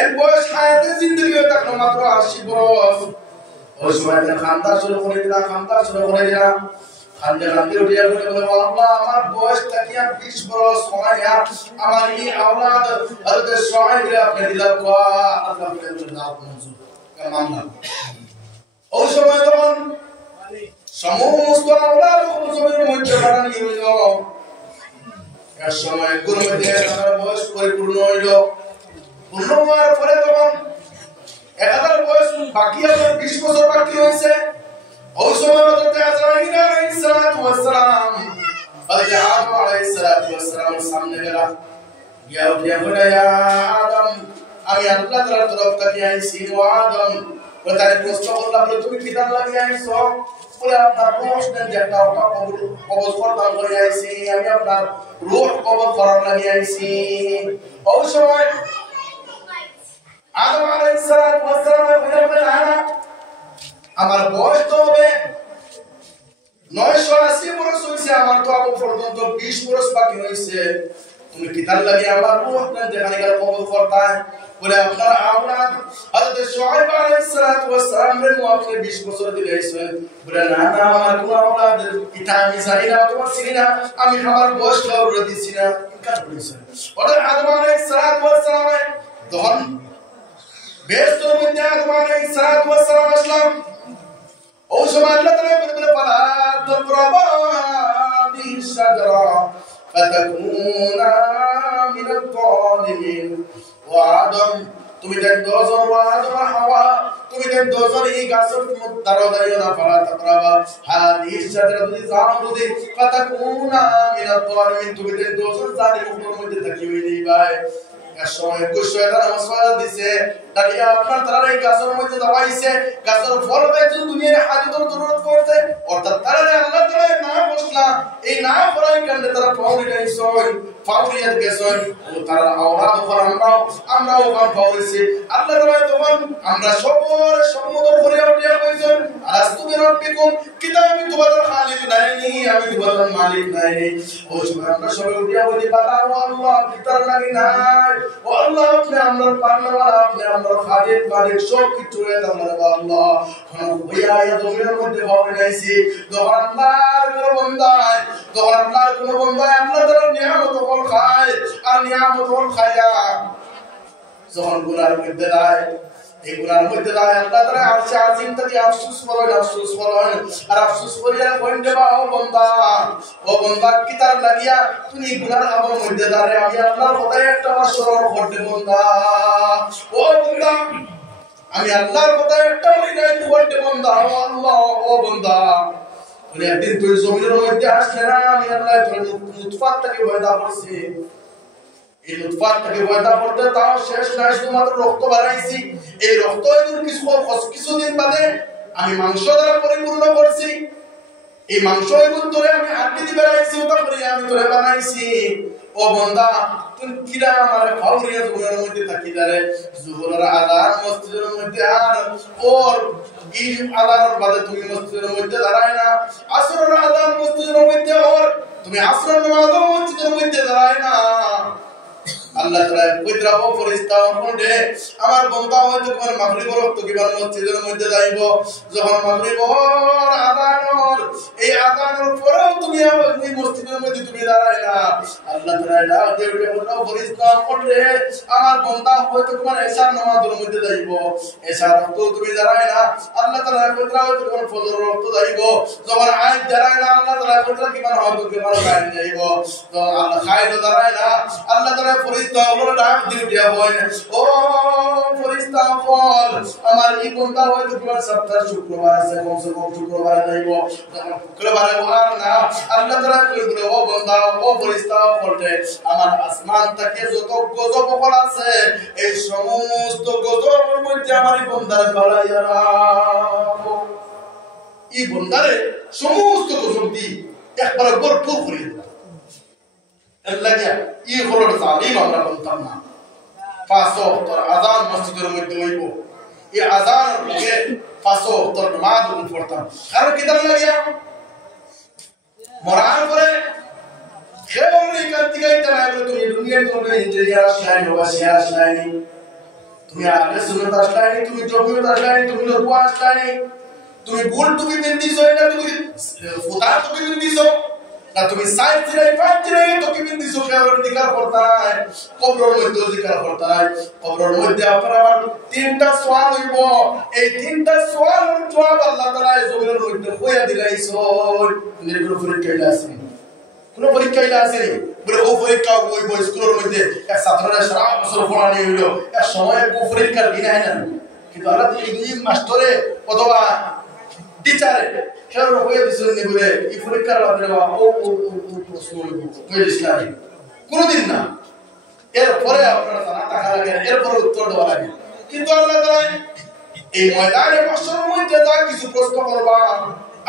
এর বয়স হায়াতে জিন্দগি থাকলো মাত্র 80 বছর। ওই সময় খান্দা শুরু করে দিলাম, খান্দে উঠিয়া বলে আল্লাহ আমার বয়স থাকিয়া 20 বছর সময় আমার এই আওলাদ হযরত শুআইব আপনি দিলাম আল্লাহ বলেন দাও মঞ্জুর মানলাম। ওই সময় তখন সমস্ত আওলাদ জমির মধ্যে বাড়ানি হইল। এক সময় গুরুমধ্যে তার বয়স পরিপূর্ণ হইল। পূর্ণ হওয়ার পরে তখন 1000 বয়স বাকি আছে, 20 বছর বাকি হয়েছে। ওই সময় হযরত আজরাইল আলাইহিস সালাতু ওয়াস সালাম হযরত আদম আলাইহিস সালাতু ওয়াস সালামের সামনে গেল। ইয়া বলে ইয়া আদম আমি আল্লাহ তাআলার তরফ থেকে আইছি। ও আদম ও তারে প্রশ্ন করলাম তুমি কিতাব লাগিয়ে আইছো? বলে আপনার প্রশ্নের যে একটা কবজ করতাম করে আইছি, আমি আপনার রূহ কবজ করার লাগিয়ে আইছি। ওই সময় আদম আলাইহিস সালাতু ওয়াস সালাম বলে আমার বয়স তো হবে 980 বছর হইছে, আমার তো আবু পর্যন্ত 20 বছর বাকি হইছে। তুমি কিতাব লাগিয়ে আমার রূহ আপনার যেখানে গেলে কবজ করতা। বলে আপনার আওলাদ হযরত শুআইব আলাইহিস সালাতু ওয়াস সালামের রূহ আপনি 20 বছর দিয়েছেন। বলে না না আমার কোন আওলাদ এটা আমি জানি না, তোমার চিনি না, আমি আমার বয়স কাউরে দিছি না, ইনকার করেছেন। বলে আদম আলাইহিস সালাতু ওয়াস সালাম তখন বেহেশতের মধ্যে আদম আলাইহিস সালাতু ওয়াস সালাম আসলাম। ওই সময় আল্লাহ তাআলা বলে ফালা তাকরাবা হাদিহিস শাজারা ফাতাকুনা মিনাত তালিমিন। ও আদম তুমি দেখ দোজন, ও আদম হাওয়া তুমি দেখ দোজন এই গাছের মধ্যে দাঁড়াও না। ফালা তাকরাবা হাদিহিস শাজারা যদি যাও যদি ফাতাকুনা মিনাত তালিমিন তুমি দেখ দোজন জালিমের মধ্যে থাকিবে ভাই। সময় শয়তান ওয়াসওয়াসা দিছে দাঁড়িয়ে আপনার তারা এই গাছের মধ্যে দাবাইছে, গাছের ফল পাইছেন দুনিয়ার হাজতের জরুরত পড়ছে, অর্থাৎ তারা আল্লাহ তাআলা না বসলা এই না পড়াই কারণে তারা পাউরি গাইছয় পাউরিয়াত গেছয়। ও তারা আওলাদ উপর আমরাও কাম পাউরিছি। আল্লাহ তাআলা তখন আমরা সবার সম্মত করে উঠিয়া কইছেন আলাস্তু বিরাব্বিকুম কিতা আমি তোমাদের খালিক নাই, আমি তোমাদের মালিক নাই। ওই সময় আমরা সবাই উঠিয়া বলি বাবা ও আল্লাহ কিতার লাগি নাই, ও আল্লাহ আপনি আমরার পারনাওয়ালা, আপনি আমরার খালিক মালিক সব কিছু আমরা আল্লাহ হইয়া এই জমিনের মধ্যে পাউরি গাইছি। যখন আল্লাহর কোন বান্দায় আল্লাহ তাআলার নিয়ামত ফল খায় আর নিয়ামত ফল খায়া যখন গুনার মধ্যে যায়, এই গুনার মধ্যে যায় আল্লাহ তাআলা আরশে আজিম থেকে আফসোস করেন আর আফসোস করিয়া কইতে বা ও বান্দা কি তার লাগিয়া তুমি গুনার আমল মধ্যে দাঁড়ে আমি আল্লাহর কথায় একটা বার স্মরণ করতে বান্দা। ও বান্দা আমি আল্লাহর কথায় একটা মনে করতে বান্দা। ও আল্লাহ ও বান্দা মানে একদিন তুই জমিনের মধ্যে আসলে না, আমি আল্লাহ তোর নুতফাত থেকে পয়দা করছি। এই নুতফাত থেকে পয়দা করতে তাও শেষ নাই, শুধুমাত্র রক্ত বানাইছি। এই রক্ত কিছুদিন বাদে আমি মাংস দ্বারা পরিপূর্ণ করছি। এই মাংস এগুলো ধরে আমি হাড্ডি দিয়ে বানাইছি, ওটা করে আমি ধরে বানাইছি। ও বান্দা তুমি কিরা আমার ফাউরিয়া জমিনের মধ্যে থাকি দাঁড়ে জোহরের আযান মসজিদের মধ্যে আর ওর এই আযানের বাদে তুমি মসজিদের মধ্যে দাঁড়ায় না, আসরের আযান মসজিদের মধ্যে ওর তুমি আসরের নামাজ মসজিদের মধ্যে দাঁড়ায় না। আল্লাহ তাআলা কইরা ও ফেরেশতা কোনে আমার বান্দা হয়তো তোমার মাগরিবের ওয়াক্ত কিবার মসজিদের মধ্যে যাইব, যখন মাগরিবের আযান এই আযানের পরেও তুমি এই মসজিদের মধ্যে তুমি দাঁড়ায় না। আল্লাহ তাআলা দেউলে বলল ফেরেশতা কোনে আমার বান্দা হয়তো তোমার এশার নামাজের মধ্যে যাইব, এশার ওয়াক্ত তুমি দাঁড়ায় না। আল্লাহ তাআলা কইরা হয়তো তোমার ফজরের ওয়াক্ত যাইব, যখন আয়াত দাঁড়ায় না আল্লাহ তাআলা কইরা কিবার হয়তো কিবার খাইন যাইব, তো আল্লাহ খাইলো দাঁড়ায় না। আল্লাহ তাআলা ফেরেশতা বলে ডাক দিয়ে দিয়া হয় ও ফেরেশতা বল আমার এই বান্দা হয়তো কিবার সপ্তাহ শুক্রবার আছে, কমসে কম শুক্রবার যাইব, যখন শুক্রবারে আর না আল্লাহ তাআলা কইলো ও বান্দা ও ফেরেশতা বলতে আমার আসমান থেকে যত গজব বল আছে এই সমস্ত গজবের মধ্যে আমার এই বান্দার বাড়াইয়া রাখো। এই বান্দারে সমস্ত গজব দি একবারে ভরপুর করে দাও। আল্লাহ ই হলো জালিম আমরা বলতাম না। পাঁচ ওয়াক্ত আযান মসজিদের মধ্যে হইব, এই আযানের লগে পাঁচ ওয়াক্ত নামাজ পড়তাম। আর কিদার লাগিয়া মরার পরে খেবল এই কান্তি গাইতে না বলে তুমি দুনিয়ার জন্য ইঞ্জিনিয়ার আসলাই বা শেয়ার আসলাই তুমি আহলে সুন্নাত আসলানি, তুমি জমিয়ত আসলানি, তুমি লুয়া আসলানি, তুমি গোল টুপি বিন্দিছো না, তুমি ফুটা টুপি বিন্দিছো না, তুমি সাইড দিলাই পাঁচ দিলাই টুপি বিন্দিছো, কেবল জিকির করতে নাই, কবরের মধ্যে জিকির করতে নাই। কবরের মধ্যে আপনার আমার তিনটা সওয়াল হইব, এই তিনটা সওয়ালের জবাব আল্লাহ তাআলা জমিনের মধ্যে কইয়া দিলাইছো। নির্গুণ পরীক্ষা আছে, কোন পরীক্ষা আছে বলে ও পরীক্ষা হইব স্কুলের মধ্যে এক ছাত্ররা সারা বছর পড়ানি হইল, এক সময় ও পরীক্ষার দিন হয় না, কিন্তু আল্লাহ এই মাস্টারে অথবা টিচারে খেয়াল হয়ে দিচ্ছেন বলে এই পরীক্ষার বাদে ও প্রশ্ন হইব কোনদিন না। এরপরে আপনারা জানা থাকা লাগে, এরপরে উত্তর দেওয়া লাগে। কিন্তু আল্লাহ তাআলা এই ময়দানে মাস্টারের মধ্যে যা কিছু প্রশ্ন করবা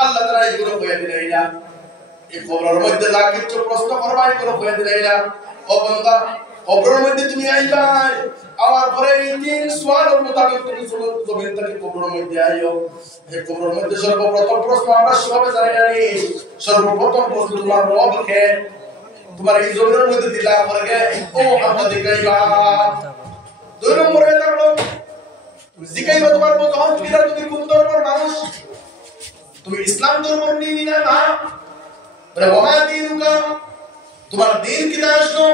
আল্লাহ তাআলা এগুলো কইয়া দিলেন না। এই কবরের মধ্যে যা কিছু প্রশ্ন করবা এগুলো কইয়া দিলেন না। ও বান্দা, কবরের মধ্যে তুমি আইবা, আওয়ার পরে এই তিন সওয়ালের মোতাবেক তুমি জমিন থেকে কবরের মধ্যে আইও। এই কবরের মধ্যে সর্বপ্রথম প্রশ্ন আমরা সবাই জানি, সর্বপ্রথম প্রশ্ন তোমার রব কে, তোমার এই জমিনের মধ্যে দিলা পরে ও আমরা দেখাইবা। দুই নম্বরে থাকলো জিকাইবা তোমার যখন তুমি কোন ধর্মের মানুষ, তুমি ইসলাম ধর্ম নিবি না, বলে ওমা দিনুকা, তোমার দিন কি আসলো।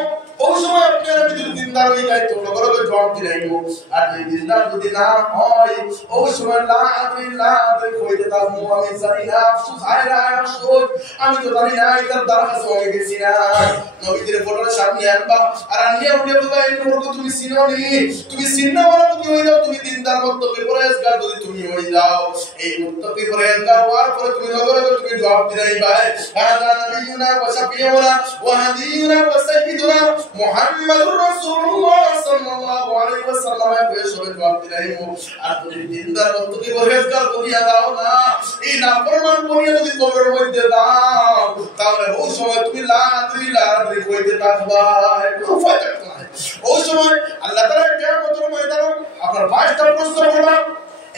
ওই সময় আপনারা যদি দিনদার হয়ে যায় তো লগরে জবাব দিলাইব। আর যদি দিনদার যদি না হয় ওই সময় লা আদরি কইতে থাকবো আমি জানি না, আফসোস আয়রা আফসোস, আমি তো জানি না এটার দরখাস্ত হয়ে গেছি না। নবীদের ফটোর সামনে আনবা আর আনিয়া উঠে বলবা এই নবী তুমি চিনোনি, তুমি চিন্না বলা তুমি হয়ে যাও, তুমি দিনদার মুত্তাকি পরহেজগার যদি তুমি হয়ে যাও, এই মুত্তাকি পরহেজগার হওয়ার পরে তুমি লগরে তুমি জবাব দিলাইবা হাদা নবিয়ুনা ওয়া শাফিউনা ওয়া হাদিয়ুনা ওয়া সাইয়্যিদুনা মুহাম্মাদুর রাসূলুল্লাহ সাল্লাল্লাহু আলাইহি ওয়াসাল্লাম এর সবে জবাব দিলাইবো। আর তুমি দিনদার মুত্তাকি পরহেজগার করিয়া দাও না, এই নাফরমান করিয়া যদি কবরের মধ্যে দাও তাহলে ওই সময় তুমি লা আদরি কইতে থাকবা, কোনো ফায়দা নাই। ওই সময় আল্লাহ তাআলা কিয়ামতের ময়দানে আপনার পাঁচটা প্রশ্ন করবা।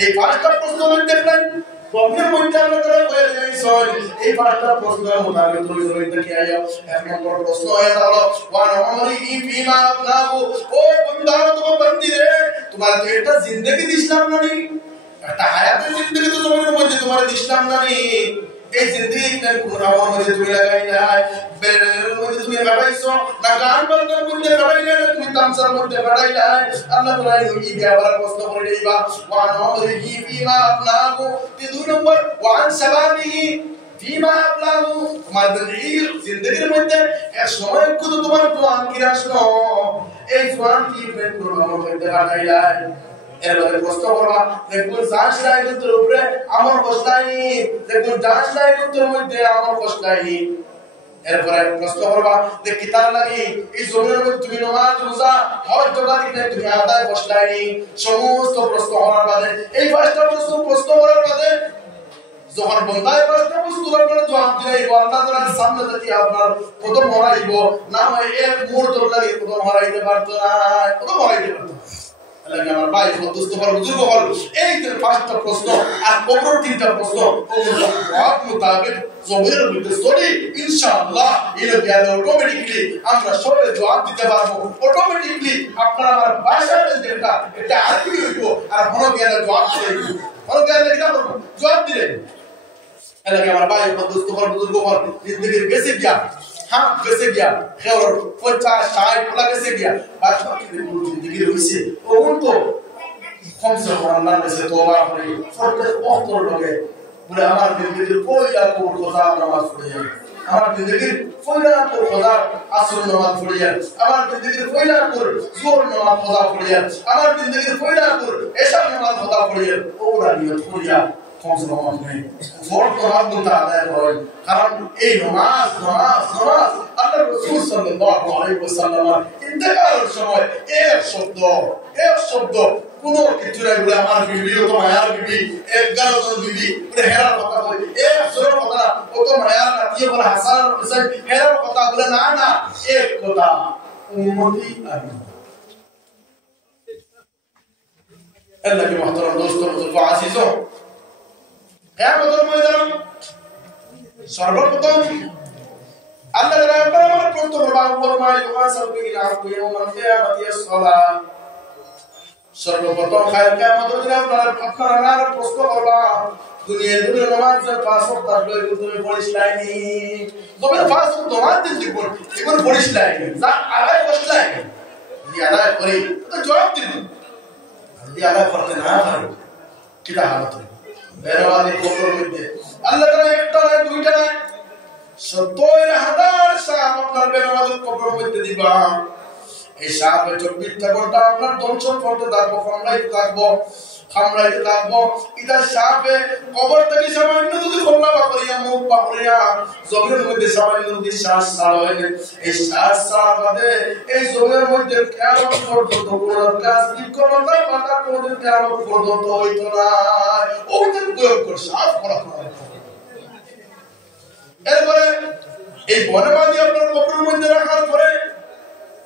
এই পাঁচটা প্রশ্ন দেখলেন কবরের মধ্যে আল্লাহ তাআলা কইয়া দিয়েছেন, এই পাঁচটা প্রশ্নের মোতাবেক তুমি জমিন থেকে আইও। এক নম্বর প্রশ্ন হয়ে হলো ওয়া আমরিহি ফিমা আবনাহু, ও বান্দা তোমার বান্দি রে, তোমার তো একটা জিন্দেগি দিছিলাম না নি, একটা হায়াতের জিন্দেগি তো জমিনের মধ্যে তোমার দিছিলাম না নি, এই জিন্দেগি কোন আমার মধ্যে তুমি লাগাই নাই, বেরের মধ্যে তুমি লাগাইছো না, গান বাজনার মধ্যে লাগাই নাই, তুমি তামসার মধ্যে লাগাই নাই। আল্লাহ তাআলা এই ব্যাপারে প্রশ্ন করে দিবা ওয়া আমরিহি ফিমা আবনাহু। দুই নম্বর ওয়া আন শাবাবিহি ফিমা আবলাহু, তোমার এই জিন্দেগির মধ্যে এক সময় কত তোমার জওয়ান কি আসলো, এই জওয়ান কি প্রেম করবা আমার মধ্যে লাগাই নাই। এরপরে প্রশ্ন করবা দেখুন জান নাই তোর উপরে আমার কষ্ট নাই, দেখুন জান নাই তোর মধ্যে আমার কষ্ট নাই। এরপরে প্রশ্ন করবা যে কি তার লাগি এই জমিনের মধ্যে তুমি নামাজ রোজা হজ জাকাত দিতে তুমি আদায় কষ্ট নাই। সমস্ত প্রশ্ন করার বাদে এই পাঁচটা প্রশ্ন করার বাদে যখন বন্দায় প্রশ্ন প্রশ্নের জবাব দিলে আল্লাহ তাআলার সামনে যদি আপনার প্রথম হরাইব না হয় এক মুহূর্ত লাগে প্রথম হরাইতে পারতো না, প্রথম হরাইতে পারতো না। লাগে আমার ভাই দোস্ত বড় বুজুর্গ বল, এই যে পাঁচটা প্রশ্ন আর কবর তিনটা প্রশ্ন ওয়াক মোতাবেক জমিনের মধ্যে সরি ইনশাআল্লাহ এর জ্ঞান অটোমেটিক্যালি আমরা সবাই জবাব দিতে পারবো। অটোমেটিক্যালি আপনারা আমার ভাষার যেটা এটা আরবি হইব আর কোন জ্ঞানের জবাব দিলে কোন জ্ঞানের এটা করব জবাব দিলে লাগে আমার ভাই দোস্ত বড় বুজুর্গ বল জিন্দেগির বেশি জ্ঞান हाँ कैसे गया खैर 50-60 वाला कैसे गया बात जिंदगी हुई वो उनको कम से कम अल्लाह ने से तौबा करी फर्क बहुत लोगे बोले हमारी जिंदगी कोई आपको खुदा नमाज पढ़ी है, हमारी जिंदगी कोई आपको खुदा असर नमाज पढ़ी है, हमारी जिंदगी कोई आपको जोर नमाज खुदा पढ़ी है, हमारी जिंदगी कोई आपको ऐसा नमाज खुदा पढ़ी है। और नियत करिया कम से कम अपने जोर नमाज बुता आदाय करें, কারণ এই নামাজ আল্লাহর রাসূল সাল্লাল্লাহু আলাইহি ওয়াসাল্লাম ইন্তেকালের সময় এক শব্দ কোন কিছু নাই বলে আমার বিবি ও তো মায়ার বিবি 11 জন বিবি বলে হেরার কথা বলে এক সরল কথা ও তো মায়ার নাতি বলে হাসান হোসেন হেরার কথা বলে না এক কথা উম্মতি আমি। আল্লাহ के मोहतरम दोस्तों बुजुर्गों आजीजों, কিয়ামতের ময়দানে সর্বপ্রথম আল্লাহ তাআলা আমার প্রথম বাবা ফরমায় ওয়া সাবিল আফু ইয়াউমাল কিয়ামাতি as-সালাহ, সর্বপ্রথম খায় কিয়ামতের দিন আপনারা প্রশ্ন করবা দুনিয়ার নামাজ 5 ওয়াক্ত আসলে তুমি পড়িস লাইনি তবে 5 ওয়াক্ত নামাজ দিন জীবন এগুলো পড়িস লাইনি যা আলাদা কষ্ট লাগে যদি আলাদা করি তো জবাব দিন যদি আলাদা করতে না পারি কিটা হালত হবে বেরওয়াদি কবরের মধ্যে আল্লাহ তাআলা একটা নয় দুইটা নয় ৭০,০০০ সাপ আপনার বেরওয়াদি কবরের মধ্যে দিবা এই সাপে 24টা ঘন্টা আপনার দংশন করতে থাকবো খামড়াইতে থাকবো এটা সাপে কবর থেকে সামান্য যদি খোলা করিয়া মুখ পাকড়িয়া জমির মধ্যে সামান্য যদি শ্বাস ছাড়া হয় এই শ্বাস ছাড়া বাদে এই জমির মধ্যে কিয়ামত পর্যন্ত কোনো কাজ বিকলতা পাতা কোনদিন কিয়ামত পর্যন্ত হইতো না ওদের ভয়ঙ্কর সাপ করা এরপরে এই বনবাদী আপনার কবরের মধ্যে রাখার পরে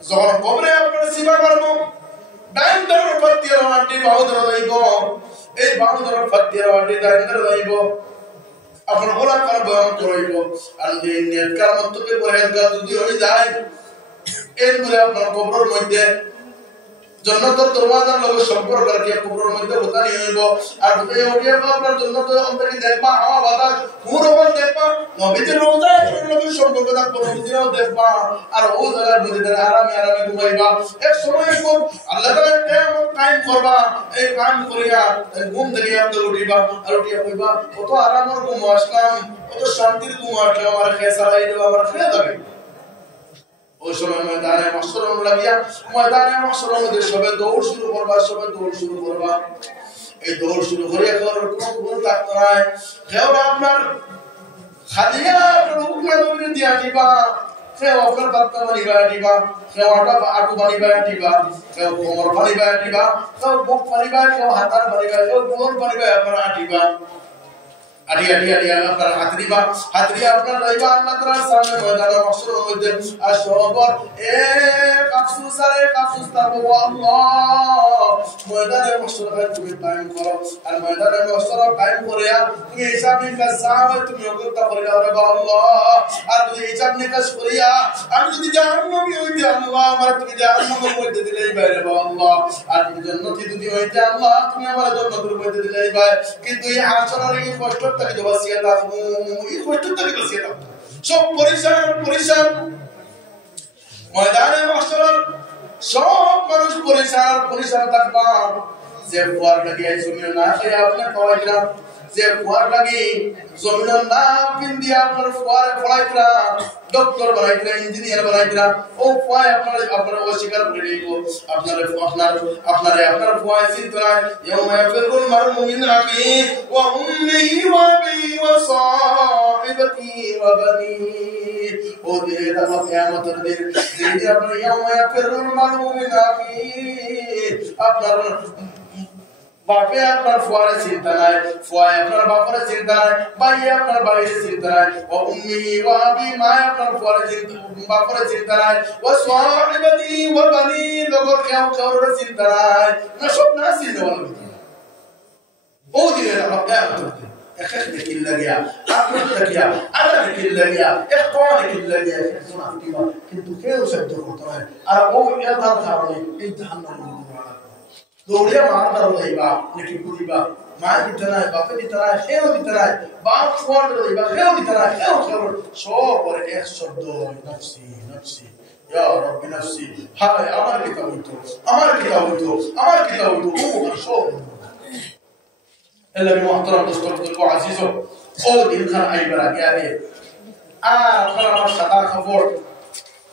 যখন কবরে আপনার সেবা করবো ডাইন ধরার ফাত্তির আটি বাউ ধরা যাইব এই বাউ ধরার ফাত্তির আটি ডাইন ধরা যাইব আপনার ওলা কার বয়ান করাইব আর যে নেটকার মতকে পরহেজগার যদি হয়ে যায় এরপরে আপনার কবরের মধ্যে জান্নাতের দরওয়াজার লগে সম্পর্ক রাখিয়া কবরের মধ্যে উতানি হইব আর উতানি উঠিয়া আপনার জান্নাতের অন্তরে দেখবা হাওয়া বাতাস পুরোবার দেখবা নবীদের রওজার লগে সম্পর্ক থাকবে নবীদেরও দেখবা আর ওই জায়গার মধ্যে আরামে ঘুমাইবা এক সময় কোন আল্লাহ তাআলা কিয়ামত কায়েম করবা এই কায়েম করিয়া ঘুম থেকে আপনি উঠিবা আর উঠিয়া কইবা কত আরামের ঘুম আসলাম কত শান্তির ঘুম আসলাম আমার খেসা হইলো আমার খেয়ে যাবে ওই সময় ময়দানে মাহশর লাগিয়া ময়দানে মাহশর মধ্যে সবে দৌড় শুরু করবা এই দৌড় শুরু করিয়া করার কোনো থাকতো না কেউ আপনার খাদিয়া আপনার হুকুমে দৌড়ে দিয়া দিবা কেউ আপনার বাচ্চা বানিবা দিবা কেউ আটু বানিবা দিবা কেউ কোমর বানিবা দিবা কেউ বুক বানিবা কেউ হাতার বানিবা কেউ কোমর বানিবা আপনার আটিবা আটি আপনার হাত দিয়া আপনার রাইবা আল্লাহ তাআলার সামনে ময়দানে মাহশরের মধ্যে আসবর এক আফসোস তাবো আল্লাহ ময়দানে মাহশরে তুমি কায়েম করো আর ময়দানে মাহশরে কায়েম করিয়া তুমি হিসাব নিকাশ চাও তুমি ওগুলা করে দাও রে আল্লাহ আর যদি হিসাব নিকাশ করিয়া আমি যদি জাহান্নামী হইতে আল্লাহ আমার তুমি জাহান্নামের মধ্যে দিলেই বাইরে আল্লাহ আর তুমি জান্নাতি যদি হইতে আল্লাহ তুমি আমার জান্নাতের মধ্যে দিলেই বাইরে কিন্তু এই আচরণের এই কষ্ট তাকে দবাসিয়া লাগবো এই কষ্ট তাকে দবাসিয়া লাগবো সব পরিশান ময়দানে মাহশর সব মানুষ পরিশান থাকবা যে ফুয়ার লাগি এই জমিন না খাইয়া আপনি খাওয়াইলা যে ফুয়ার লাগি জমিন না পিন দিয়া আপনার ফুয়ারে ফলাইলা ডক্টর বানাইলা ইঞ্জিনিয়ার বানাইলা ও ফুয়ায় আপনার অস্বীকার করে দিব আপনার ফুয়ায় চিন্তা ইয়াউমা ইয়াফিরুল মারউ মিন আখি ওয়া উম্মিহি ওয়া আবিহি ওয়া সাহিবাতিহি ওয়া বানিহি ও দিনে তার কিয়ামতের দিন যেদিন আপনার ইয়াউমা ইয়াফিরুল মারউ মিন আখি আপনার বাপে আপনার ফুয়ারে চিন্তা নাই ফুয়ায় আপনার বাপরে চিন্তা নাই ভাই আপনার ভাইয়ের চিন্তা নাই ও উম্মি ওয়া আবি মা আপনার ফুয়ারে চিন্তা বাপরে চিন্তা নাই ও সাহিবাতি ওয়া বানি লগর কেউ কারোর চিন্তা নাই না সব না চিন্তা বলবি ও দিনে আমার কিয়ামত اخذ كل ليا اخذ ليا انا كل ليا اخوانك كل ليا كنت كيف صدقوا طبعا انا هو يظهر خارجي انت حنن দৌড়ে মার দাও লইবা নাকি পুরিবা মা দিতনা বাপে দিতনা হেও দিতনা বাপ ফোন লইবা হেও দিতনা হেও খবর সব পরে এক শব্দ নফসি ইয়া রব্বি নফসি হায় আমার কিতাব হইতো ও সব এলা মুহতারাম দোস্ত আজিজো ও দিন খান আইবারা গিয়ারে আপনার আমার সাদা খবর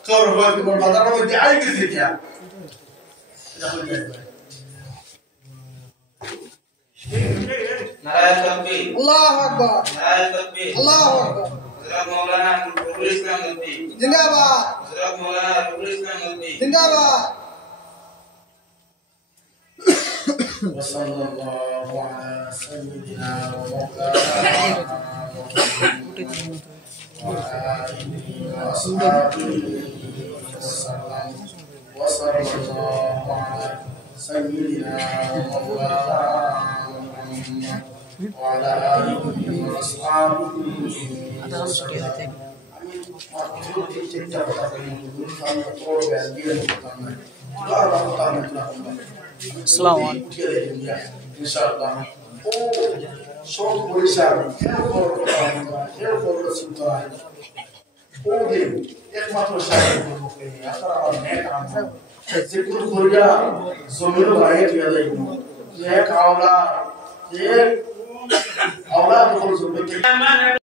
তোর হয়তো বাজারের মধ্যে আই গেছে কিয়া নারায়ে তাকবীর আল্লাহু আকবার নারায়ে তাকবীর আল্লাহু আকবার হযরত মাওলানা রুহুল ইসলাম নবী জিন্দাবাদ হযরত মাওলানা রুহুল ইসলাম নবী জিন্দাবাদ ওয়াসাল্লাল্লাহু আলা সাইয়্যিদিনা ওয়া মাওলানা ওয়া আলিহি ওয়া আসহাবিহি ওয়াসাল্লাম ওয়াসাল্লাল্লাহু আলা সাইয়্যিদিনা ওয়া মাওলানা وعلى آله وأصحابه ইনশাআল্লাহ ও সব পরিষ্কার এর খবর চিন্তা ও দিন একমাত্র সাহায্য করবো আপনারা আমার নেক আমল যেগুলো করিয়া জমির বাইরে দিয়ে দেয় নেক আওলা এক আওলা বল জমি